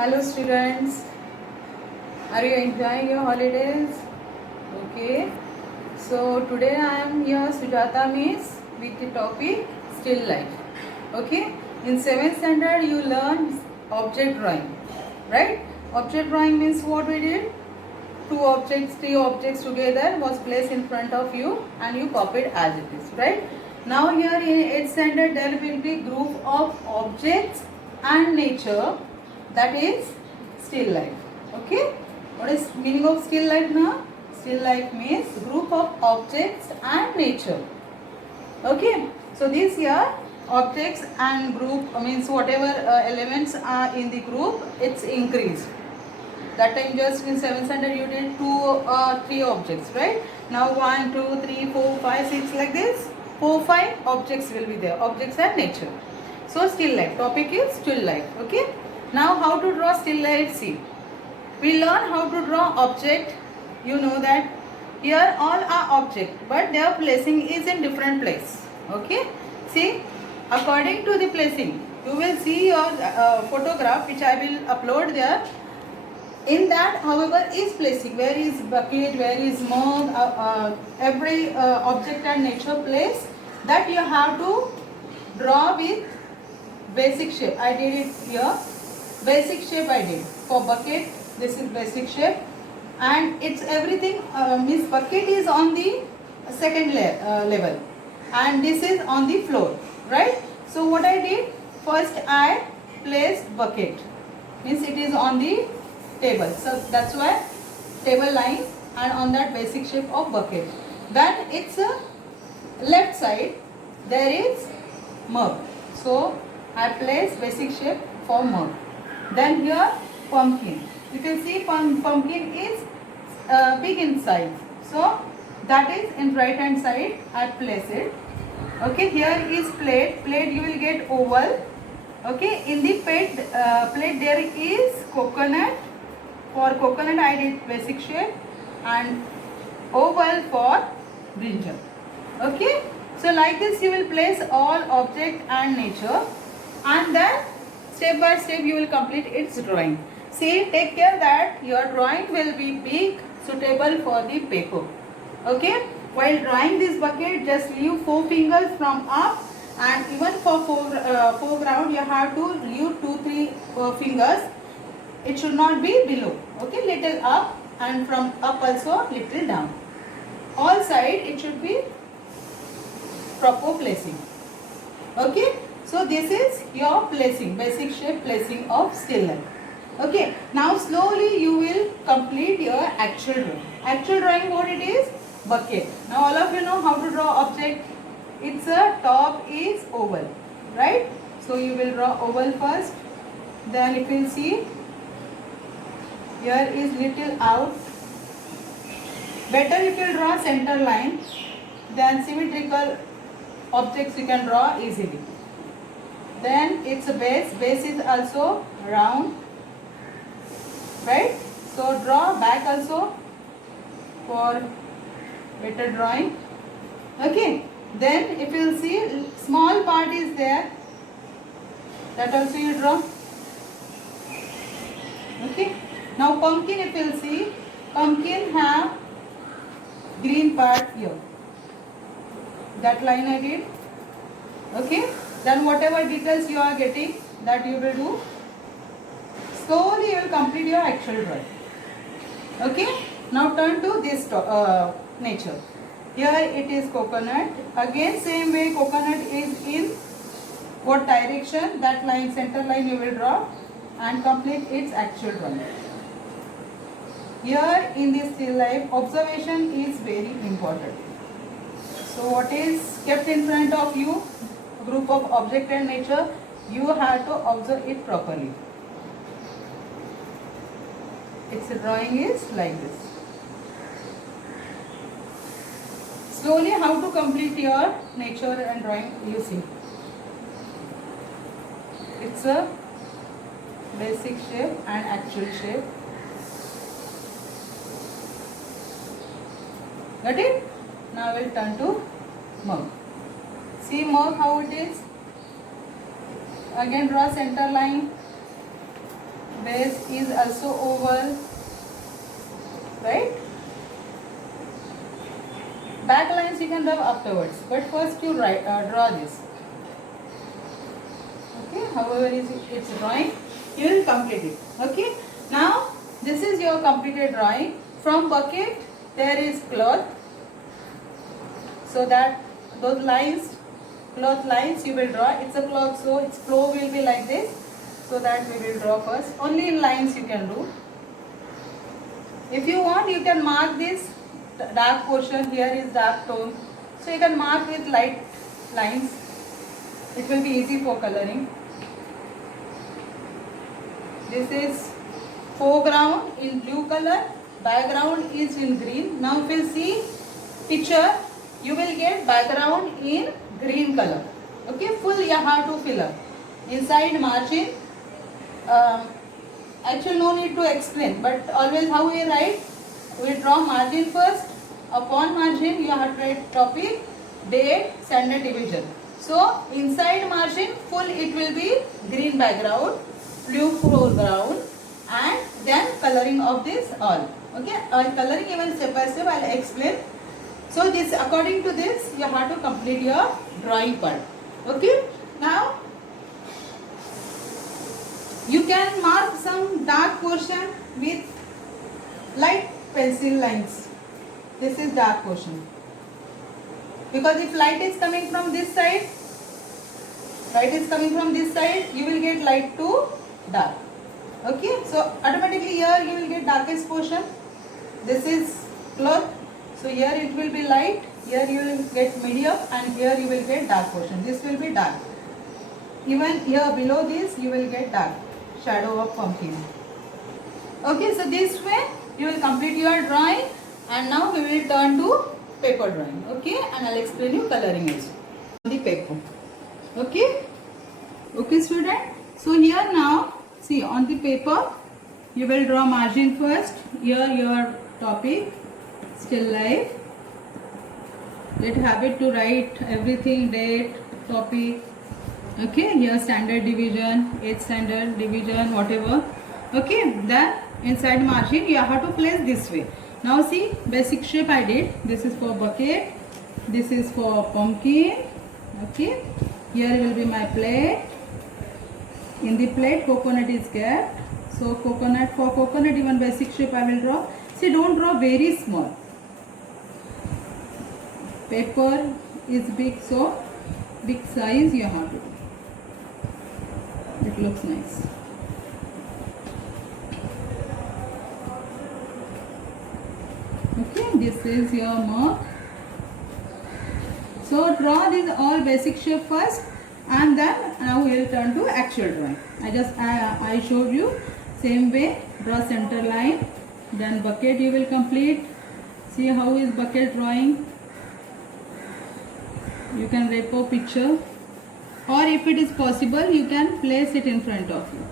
Hello students, are you enjoying your holidays? Okay, so today I am here Sujata Miss with the topic still life. Okay, in 7th standard you learn object drawing, right? Object drawing means what we did? Two objects, three objects together was placed in front of you and you copied as it is, right? Now here in 8th standard there will be group of objects and nature, that is still life. Okay, what is meaning of still life now? Still life means group of objects and nature. Okay, so this here objects and group means whatever elements are in the group, it's increased. That time just in 7th standard you did 3 objects, right? Now 1, 2, 3, 4, 5, 6 like this. 4, 5 objects will be there. Objects and nature. So still life. Topic is still life. Okay. Now how to draw still life? See. We learn how to draw object. You know that here all are object, but their placing is in different place. Okay. See, according to the placing, you will see your photograph which I will upload there. In that, however, is placing. Where is bucket, where is mug, every object and nature place, that you have to draw with basic shape. I did it here. Basic shape I did. For bucket, this is basic shape. And it's everything, means bucket is on the second level. And this is on the floor. Right? So what I did? First I placed bucket. Means it is on the table, so that's why table line, and on that basic shape of bucket. Then it's a left side there is mug, so I place basic shape for mug. Then here pumpkin, you can see pumpkin is big in size, so that is in right hand side I place it. Okay, here is plate you will get oval. Okay, in the plate there is coconut. For coconut I did basic shape and oval for brinjal. Okay, so like this you will place all object and nature, and then step by step you will complete its drawing. See, take care that your drawing will be big, suitable for the paper. Okay, while drawing this bucket, just leave 4 fingers from up, and even for foreground you have to leave 2-3 fingers. It should not be below. Okay, little up, and from up also little down. All side it should be proper placing. Okay, so this is your placing, basic shape placing of still life. Okay, now slowly you will complete your actual drawing. Actual drawing, what it is? Bucket. Now all of you know how to draw object. Its top is oval, right? So you will draw oval first. Then if you see, here is little out. Better if you draw center line, then symmetrical objects you can draw easily. Then its a base is also round, right? So draw back also for better drawing. Okay, then if you see small part is there, that also you draw. Okay. Now pumpkin, if you will see, pumpkin have green part here. That line I did. Okay. Then whatever details you are getting, that you will do. Slowly you will complete your actual drawing. Okay. Now turn to this nature. Here it is coconut. Again same way, coconut is in what direction, that line, center line you will draw and complete its actual drawing. Here in this still life, observation is very important. So what is kept in front of you, group of object and nature, you have to observe it properly. Its drawing is like this. Slowly how to complete your nature and drawing, you see. It's a basic shape and actual shape. Got it? Now we'll turn to mug. See mug how it is. Again draw center line. Base is also oval, right? Back lines you can rub afterwards, but first you draw this. Okay, however it's drawing, you will complete it. Okay, now this is your completed drawing. From bucket there is cloth, so that those lines, cloth lines you will draw. It's a cloth, so its flow will be like this, so that we will draw first. Only in lines you can do. If you want, you can mark this dark portion. Here is dark tone, so you can mark with light lines. It will be easy for coloring. This is foreground in blue color, background is in green. Now if you see picture, you will get background in green color. Okay, full you have to fill up. Inside margin, actually no need to explain, but always how we write, we draw margin first. Upon margin you have to write topic, date, standard deviation. So inside margin full it will be green background, blue foreground, and then coloring of this all. Okay, coloring even step by step I will explain. So this, according to this you have to complete your drawing part. Okay, now you can mark some dark portion with light pencil lines. This is dark portion, because if light is coming from this side, you will get light to dark. Okay, so automatically here you will get darkest portion. This is cloth, so here it will be light, here you will get medium, and here you will get dark portion. This will be dark. Even here below this you will get dark shadow of pumpkin. Okay, so this way you will complete your drawing, and now we will turn to paper drawing. Okay, and I will explain you coloring also on the paper. Okay, okay student. So here now see on the paper you will draw margin first. Here your topic, still life. Get habit to write everything, date, topic. Okay, here standard deviation, 8th standard division, whatever. Okay, then inside margin you have to place this way. Now see, basic shape I did. This is for bucket, this is for pumpkin. Okay, here will be my plate. In the plate coconut is kept, so coconut, for coconut even basic shape I will draw. See, don't draw very small. Paper is big, so big size you have to do. It looks nice. Okay, this is your mark. So draw this all basic shape first, and then now we will turn to actual drawing. I showed you same way. Draw center line, then bucket you will complete. See how is bucket drawing. You can repo picture, or if it is possible you can place it in front of you.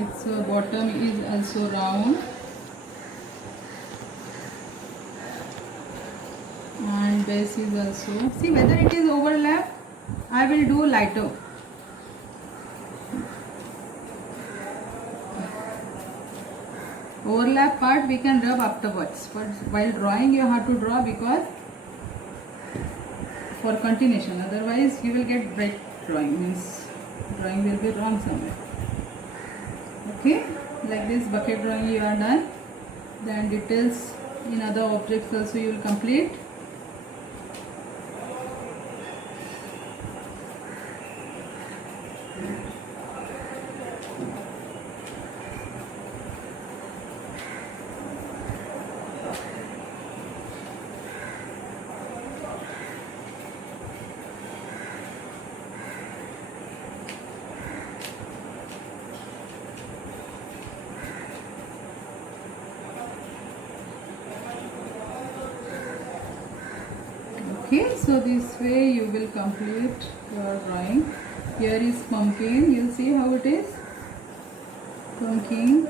Its bottom is also round, and base is also. See whether it is overlap. I will do lighter. Overlap part we can rub afterwards, but while drawing you have to draw, because for continuation, otherwise you will get break drawing, means drawing will be wrong somewhere. Okay, like this bucket drawing you are done. Then details in other objects also you will complete. Okay, so this way you will complete your drawing. Here is pumpkin. You see how it is. Pumpkin.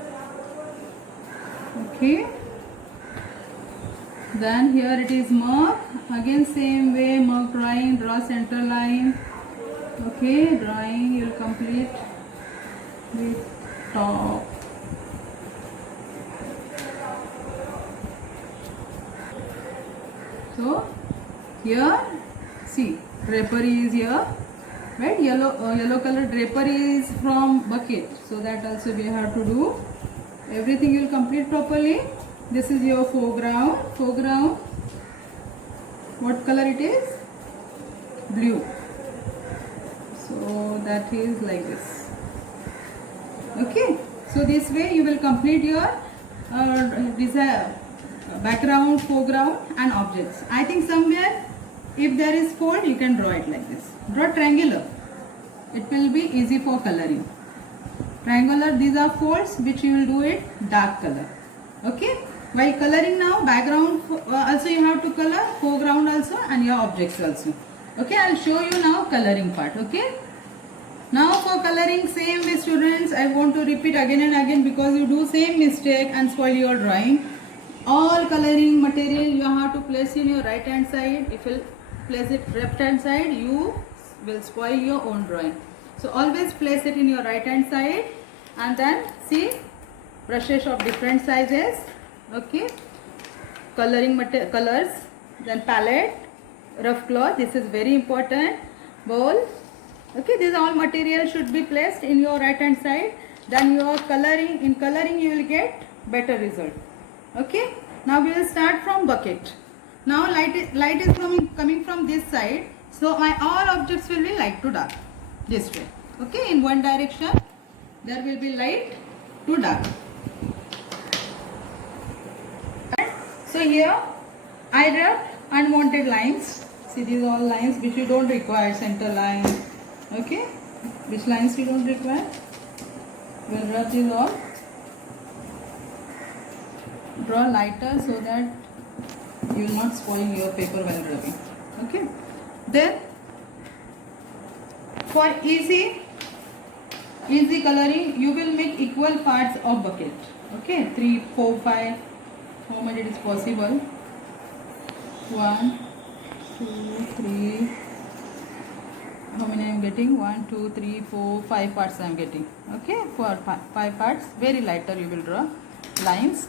Okay. Then here it is mark. Again same way, mark drawing, draw center line. Okay, drawing you will complete with top. So here see drapery is here, right? Yellow color drapery is from bucket, so that also we have to do. Everything you will complete properly. This is your foreground. Foreground, what color it is? Blue. So that is like this. Okay. So this way you will complete your background, foreground and objects. I think somewhere if there is fold you can draw it like this. Draw triangular. It will be easy for coloring. Triangular, these are folds which you will do it dark color. Okay. While coloring now, background also you have to color, foreground also and your objects also. Okay, I will show you now coloring part. Okay. Now for coloring, same way students, I want to repeat again and again because you do same mistake and spoil your drawing. All coloring material you have to place in your right hand side. If you place it left hand side, you will spoil your own drawing. So always place it in your right hand side and then see brushes of different sizes. Okay, coloring material, colors, then palette, rough cloth, this is very important, bowl. Okay, these all material should be placed in your right hand side. Then your coloring, in coloring you will get better result. Okay, now we will start from bucket. Now light is coming from this side, so my all objects will be light to dark this way. Okay, in one direction there will be light to dark. So here I wrote unwanted lines. See, these are all lines which you don't require, center line. Okay, which lines you don't require? We'll rub these all. Draw lighter so that you will not spoil your paper while rubbing. Okay. Then for easy coloring, you will make equal parts of bucket. Okay, 3, 4, 5. How much it is possible? 1, 2, 3. How many I am getting? 1, 2, 3, 4, 5 parts I am getting. Okay, for 5 parts, very lighter you will draw lines.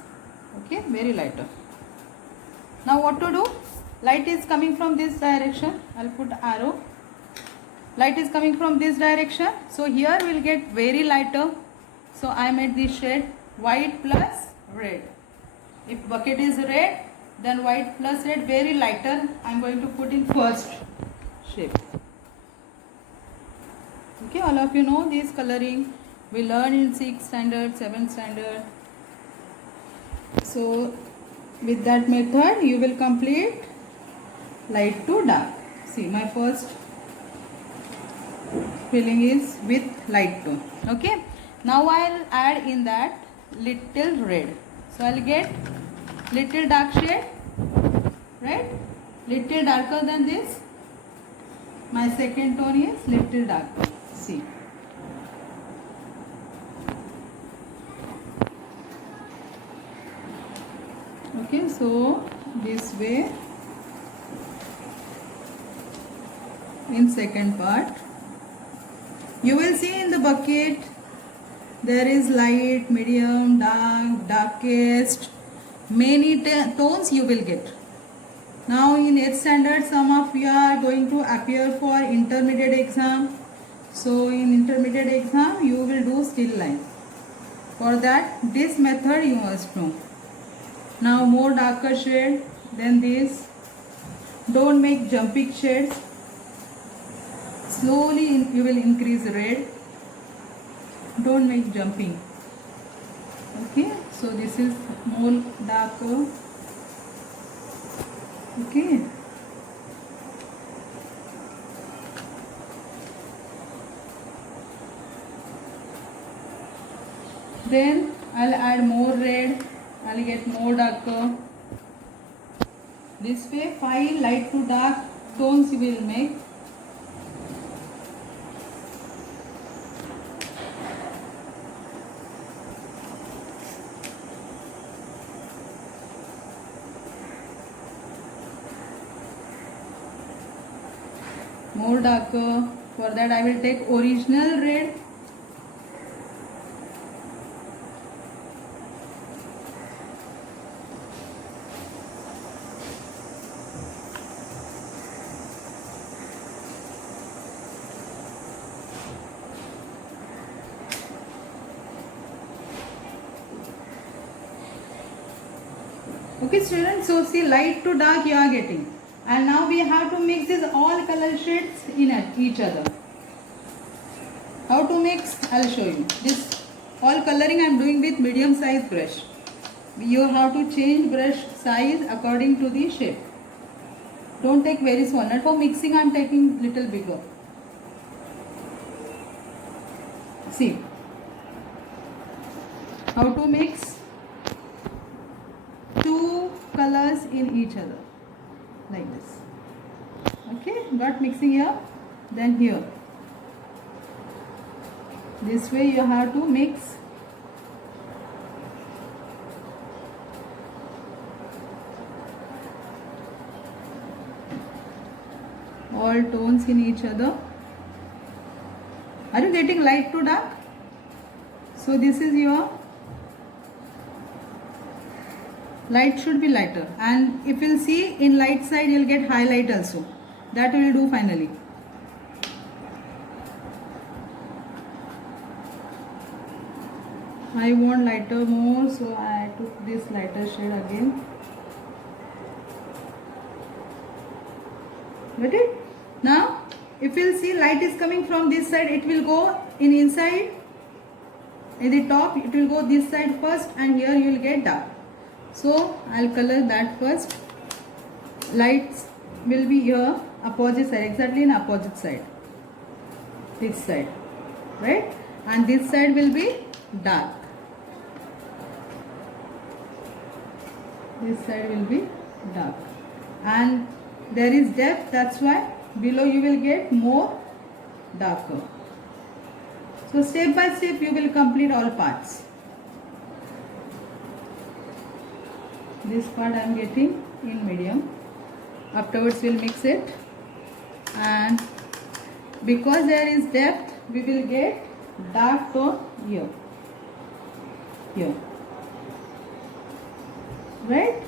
Okay, very lighter. Now what to do? Light is coming from this direction. I'll put arrow. Light is coming from this direction. So here we will get very lighter. So I made this shade white plus red. If bucket is red, then white plus red, very lighter. I am going to put in first shape. Okay, all of you know this coloring. We learn in 6th standard, 7th standard. So with that method you will complete light to dark. See, my first filling is with light tone. Okay, now I'll add in that little red. So I'll get little dark shade, right? Little darker than this. My second tone is little darker. See. Okay, so this way in second part you will see in the bucket there is light, medium, dark, darkest, many tones you will get. Now in 8th standard some of you are going to appear for intermediate exam. So in intermediate exam you will do still line. For that this method you must know. Now more darker shade than this. Don't make jumping shades. Slowly you will increase red. Don't make jumping. Okay, so this is more darker. Okay. Then I'll add more red. I'll get more darker. This way 5 light to dark tones you will make. more darker. For that I will take original red. Okay students, so see light to dark you are getting, and now we have to mix these all color shades in each other. How to mix? I'll show you. This all coloring I am doing with medium size brush. You have to change brush size according to the shape. Don't take very small. Not for mixing I am taking little bigger. See how to mix two colors in each other like this. Okay, got mixing here, then here. This way you have to mix all tones in each other. Are you getting light to dark? So this is your light, should be lighter, and if you'll see in light side you'll get highlight also. That we will do finally. I want lighter more, so I took this lighter shade again. Got it? Now if you'll see light is coming from this side, it will go in inside, in the top it will go this side first, and here you will get dark. So I'll color that first. Lights will be here, opposite side, exactly in opposite side. This side, right? And this side will be dark. This side will be dark. And there is depth, that's why below you will get more darker. So step by step you will complete all parts. This part I am getting in medium. Afterwards we will mix it, and because there is depth we will get dark tone here, right?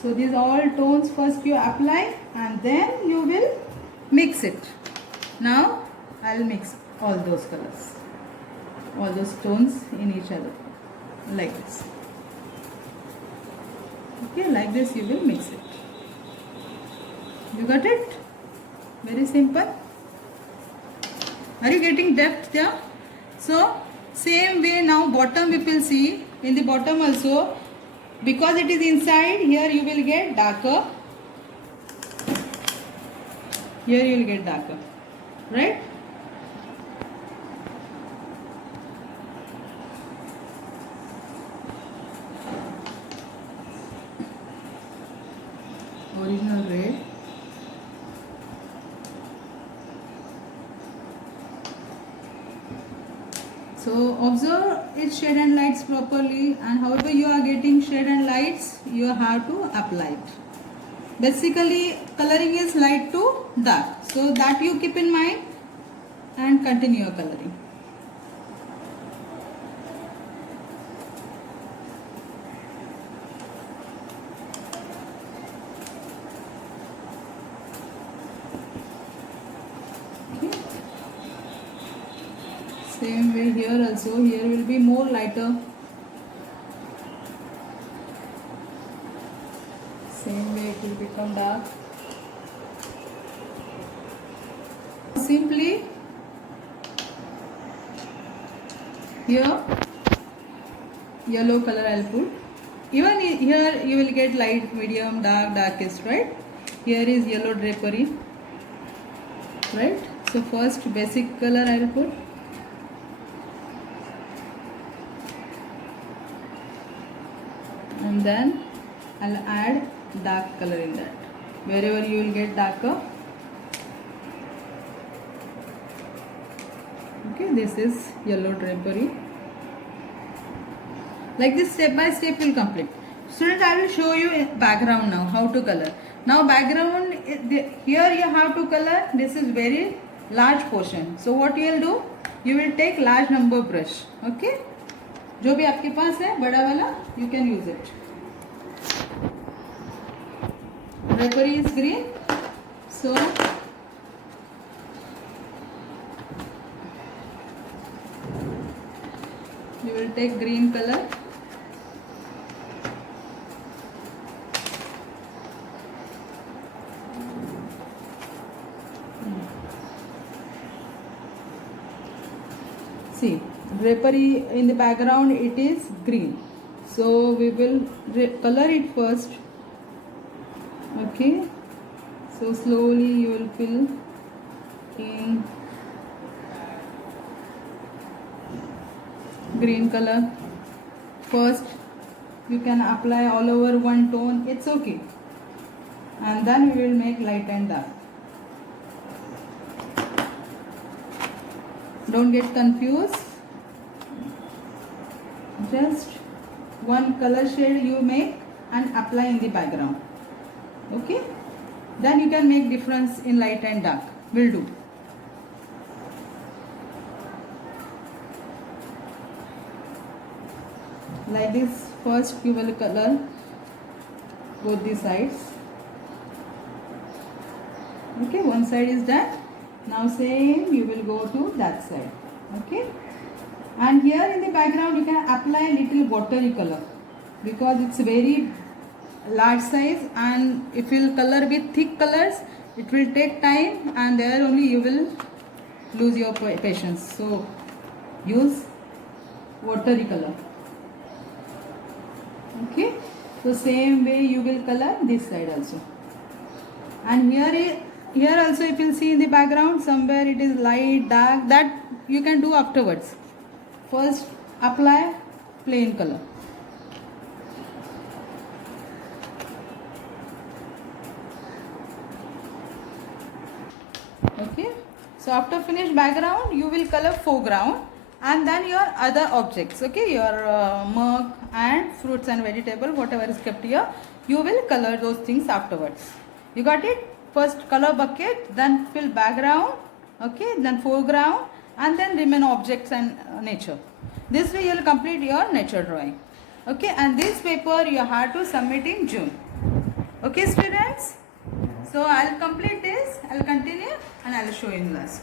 So these all tones first you apply and then you will mix it. Now I will mix all those colors, all those tones in each other like this. Okay, like this you will mix it. You got it? Very simple. Are you getting depth there? So same way now bottom we will see. In the bottom also, because it is inside, here you will get darker. Here you will get darker, right? Original red. So observe its shade and lights properly, and however you are getting shade and lights, you have to apply it. Basically coloring is light to dark, so that you keep in mind and continue your coloring. Same way here also, here will be more lighter. Same way it will become dark. Simply here yellow color I will put. Even here you will get light, medium, dark, darkest, right? Here is yellow drapery, right? So first basic color I will put. And then I'll add dark color in that. Wherever you will get darker. Okay, this is yellow drapery. Like this step by step will complete. Students, I will show you background now, how to color. Now background, here you have to color, this is very large portion. So what you will do, you will take large number brush, okay? जो भी आपके पास है बड़ा वाला, you can use it. Drapery is green, so you will take green color. See, drapery in the background, it is green, so we will color it first. Okay, so slowly you will fill in green color. First you can apply all over one tone, it's okay, and then we will make light and dark. Don't get confused, just one color shade you make and apply in the background. Okay, then you can make difference in light and dark, will do. Like this, first you will color both the sides. Okay, one side is done. Now same you will go to that side. Okay, and here in the background you can apply little watery color because it's very large size, and if you color with thick colors it will take time and there only you will lose your patience. So use watery color. Okay, so same way you will color this side also. And here also if you see in the background somewhere it is light, dark, that you can do afterwards. First apply plain color. Okay, so after finish background you will color foreground and then your other objects. Okay, your mug and fruits and vegetable, whatever is kept here, you will color those things afterwards. You got it? First color bucket, then fill background, okay, then foreground, and then remain objects and nature. This way you will complete your nature drawing. Okay, and this paper you have to submit in June. Okay students, so I will complete this, I will continue and I will show you in last.